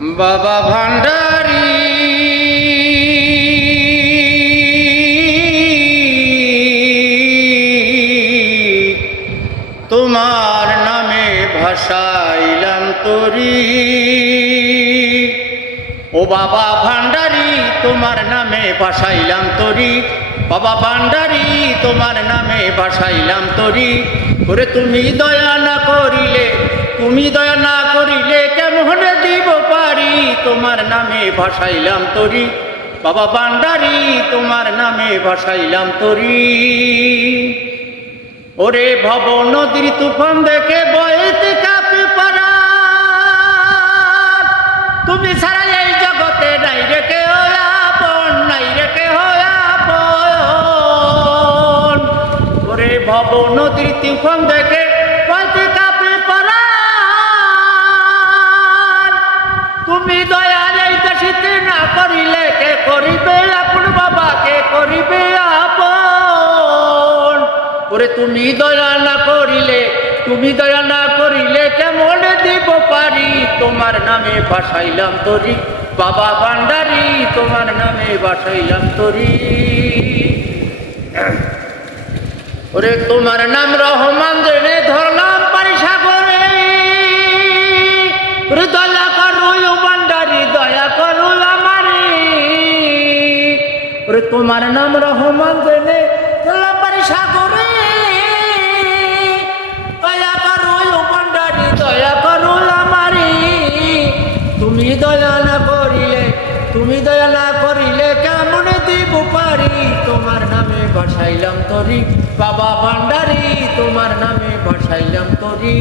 বাবা ভান্ডারী তোমার নামে ভাসাইলাম তরি। ও বাবা ভান্ডারী তোমার নামে ভাসাইলাম তরি। বাবা ভান্ডারী তোমার নামে ভাসাইলাম তরি। ওরে তুমি দয়া না করিলে, তুমি দয়া না করিলে কেমনে দিব পারি। তোমার নামে ভাসাইলাম তরি। বাবা ভান্ডারী তোমার নামে ভাসাইলাম তরি। ওরে ভব নদীর তুফান দেখে বইতে কাঁপে পারা। তুমি ছাড়া এই জগতে নাই রে কেহ আপন, নাই রে কেহ আপন। ওরে ভব নদীর তুফান দেখে বইতে কাঁপে পারা। তুমি দয়া এই দেশিতে না করিলে কে করিবে আপন। বাবা কে করিবে আপন। ওরে তুমি দয়া না করিলে, তুমি দয়া না করিলে কেমন দিব পারি। তোমার নামে ভাসাইলাম তরি। বাবা ভান্ডারী তোমার নামে ভাসাইলাম তরি। ওরে তোমার নাম রহমান জেনে ধরলাম পারি সাগরে। ওরে দয়া করো ভান্ডারী দয়া করো আমারে। ওরে তোমার নাম রহমান জেনে ধরলাম পারি সাগরে। তুমি দয়া না করিলে, তুমি দয়া না করিলে কেমন দিব পারি। তোমার নামে ভাসাইলাম তরি। বাবা ভান্ডারী তোমার নামে ভাসাইলাম তরি।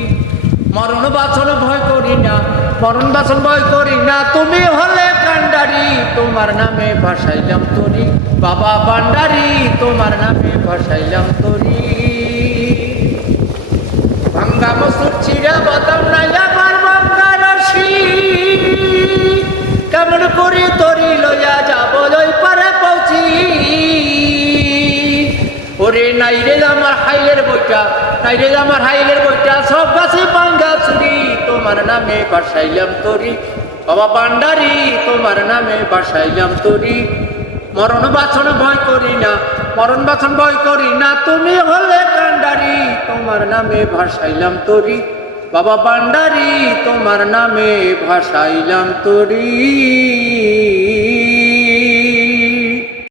মরণ বাছন ভয় করি না, মরণ বাছন ভয় করি না। তুমি হলে কান্ডারী তোমার নামে ভাসাইলাম তরি। বাবা ভান্ডারী তোমার নামে ভাসাইলাম তরি। ভাঙ্গা মসুর চিরা বাদাম নাইয়া বাঙ্গা রশি। কেমন করি তরি লইয়া যাব লই পারে পৌঁছি। ওরে নাই রে আমার হাইলের বইটা, নাই রে আমার হাইলের বইটা। সব গাছে ভাঙ্গা চুরি তোমার নামে ভাসাইলাম তরি। বাবা ভান্ডারী তোমার নামে ভাসাইলাম তরি। মরণ বাছন ভয় করি না, মরণ বাছন ভয় করি না। তুমি হলে কান্ডারী তোমার নামে ভাসাইলাম তরি। বাবা ভান্ডারী তোমার নামে ভাসাইলাম তরি।